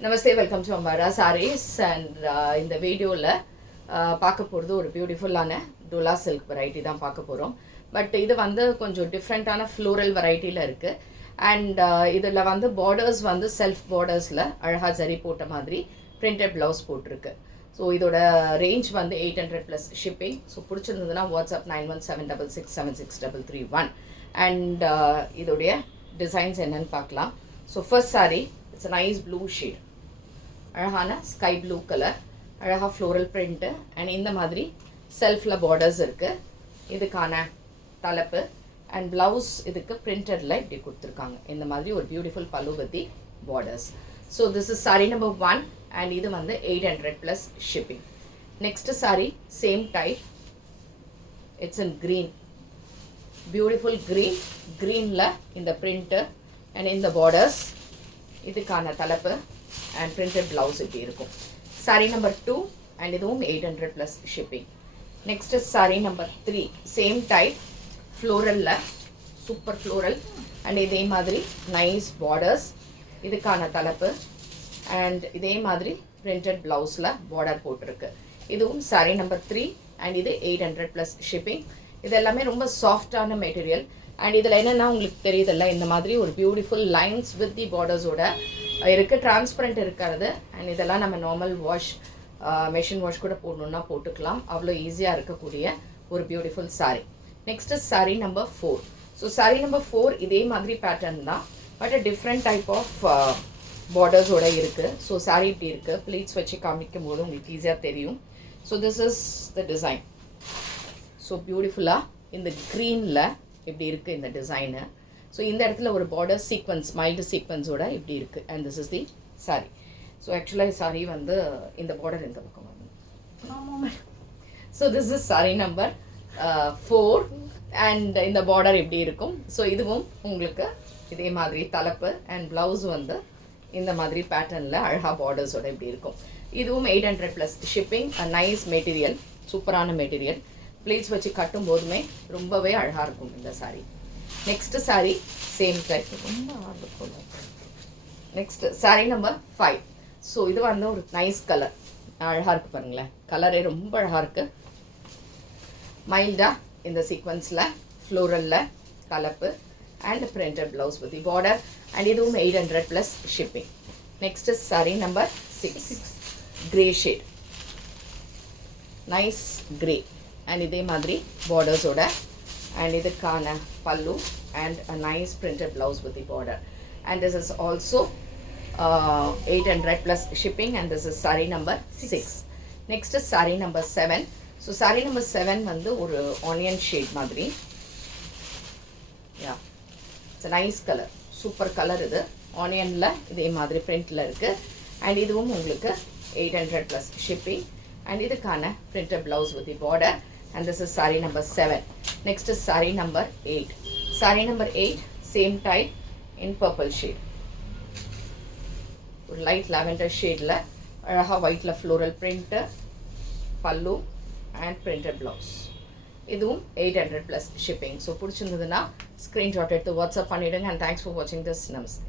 Namaste, welcome to Ambara Sarees and இந்த வீடியோவில் பார்க்க போகிறது ஒரு பியூட்டிஃபுல்லான டோலா சில்க் வெரைட்டி தான் பார்க்க போகிறோம். பட் இது வந்து கொஞ்சம் டிஃப்ரெண்ட்டான ஃப்ளோரல் வெரைட்டியில் இருக்குது. அண்ட் இதில் வந்து பார்டர்ஸ் வந்து செல்ஃப் பார்டர்ஸில் அழகாக ஜரி போட்ட மாதிரி பிரிண்டட் ப்ளவுஸ் போட்டிருக்கு. ஸோ இதோட ரேஞ்ச் வந்து 800 ப்ளஸ் ஷிப்பிங். ஸோ பிடிச்சிருந்ததுன்னா வாட்ஸ்அப் 9176676331 அண்ட் இதோடைய டிசைன்ஸ் என்னன்னு பார்க்கலாம். So first sari it's a nice blue shade, அழகான ஸ்கை ப்ளூ கலர், அழகாக ஃப்ளோரல் பிரிண்ட்டு அண்ட் இந்த மாதிரி செல்ஃபில் பார்டர்ஸ் இருக்குது. இதுக்கான தலைப்பு அண்ட் ப்ளவுஸ் இதுக்கு பிரிண்டடில் இப்படி கொடுத்துருக்காங்க. இந்த மாதிரி ஒரு பியூட்டிஃபுல் பல்லு with the borders. So this is sari number 1 and இது வந்து 800 plus shipping. Next sari same type, it's in green, beautiful green, க்ரீனில் இந்த பிரிண்ட்டு அண்ட் இந்த பார்டர்ஸ், இதுக்கான தலைப்பு அண்ட் பிரிண்டட் ப்ளவுஸ் இப்படி இருக்கும். சாரீ நம்பர் 2 அண்ட் இதுவும் 800 plus shipping. Next sari number 3 same type, ஃப்ளோரலில் சூப்பர் ஃப்ளோரல் அண்ட் இதே மாதிரி நைஸ் பார்டர்ஸ், இதுக்கான தலைப்பு அண்ட் இதே மாதிரி பிரிண்டட் ப்ளவுஸில் பார்டர் போட்டிருக்கு. இதுவும் சாரீ நம்பர் 3 அண்ட் இது 800 ப்ளஸ் ஷிப்பிங். இது எல்லாமே ரொம்ப சாஃப்டான மெட்டீரியல் அண்ட் இதில் என்னென்னா உங்களுக்கு தெரியுதில்ல, இந்த மாதிரி ஒரு பியூட்டிஃபுல் லைன்ஸ் வித் தி பார்டர்ஸோட இருக்குது, டிரான்ஸ்பரண்ட் இருக்கிறது. அண்ட் இதெல்லாம் நம்ம நார்மல் வாஷ் மெஷின் வாஷ் கூட போடணுன்னா போட்டுக்கலாம், அவ்வளோ ஈஸியாக இருக்கக்கூடிய ஒரு beautiful sari. Next sari number 4. So sari number 4 இதே மாதிரி பேட்டர்ன் தான், பட் டிஃப்ரெண்ட் டைப் ஆஃப் பார்டர்ஸோட இருக்குது. ஸோ சாரீ இப்படி இருக்குது, ப்ளீட்ஸ் வச்சு காமிக்கும் போது உங்களுக்கு ஈஸியாக தெரியும். So this is the design. So பியூட்டிஃபுல்லாக இந்த க்ரீனில் இப்படி இருக்குது இந்த டிசைனு. ஸோ இந்த இடத்துல ஒரு பார்டர் சீக்வன்ஸ், மைல்டு சீக்வன்ஸோட இப்படி இருக்குது and this is the sari. So ஆக்சுவலாக சாரீ வந்து இந்த பார்டர் இந்த பக்கம் வந்து. So this is sari number 4 and இந்த பார்டர் இப்படி இருக்கும். ஸோ இதுவும் உங்களுக்கு இதே மாதிரி தலைப்பு அண்ட் ப்ளவுஸ் வந்து இந்த மாதிரி பேட்டர்னில் அழகாக பார்டர்ஸோட இப்படி இருக்கும். இதுவும் 800 plus shipping. A nice material, சூப்பரான மெட்டீரியல், ப்ளீட்ஸ் வச்சு கட்டும் போதுமே ரொம்பவே அழகாக இருக்கும் இந்த sari. Next sari same type, ரொம்ப இருக்கும். Next sari number 5. ஸோ இது வந்து ஒரு நைஸ் கலர், அழகாக இருக்குது பாருங்களேன், கலரே ரொம்ப அழகாக இருக்குது. மைல்டாக இந்த சீக்வன்ஸில் ஃப்ளோரலில் கலப்பு and printed blouse with border and இதுவும் 800 plus shipping. Next sari number 6, grey shade, nice grey and இதே மாதிரி பார்டர்ஸோட and இதுக்கான பல்லு and a nice printed blouse with the border and this is also 800 plus shipping and this is saree number 6. Next is saree number 7. So saree number 7 வந்து ஒரு onion shade மாதிரி, yeah, it's a nice color, super color. இது ஆனியனில் இதே மாதிரி பிரிண்டில் இருக்குது and இதுவும் உங்களுக்கு 800 plus shipping and இதுக்கான printed blouse with the border and this is saree number 7. Next is saree number 8. Saree number 8 same type in purple shade, ஒரு light lavender ஷேடில் அழகாக ஒயிட்டில் ஃப்ளோரல் பிரிண்ட்டு, பல்லு அண்ட் பிரிண்டட் ப்ளவுஸ். இதுவும் 800 plus shipping. So பிடிச்சிருந்ததுன்னா screenshot எடுத்து WhatsApp பண்ணிவிடுங்க and thanks for வாட்சிங் திஸ். நமஸ்தே.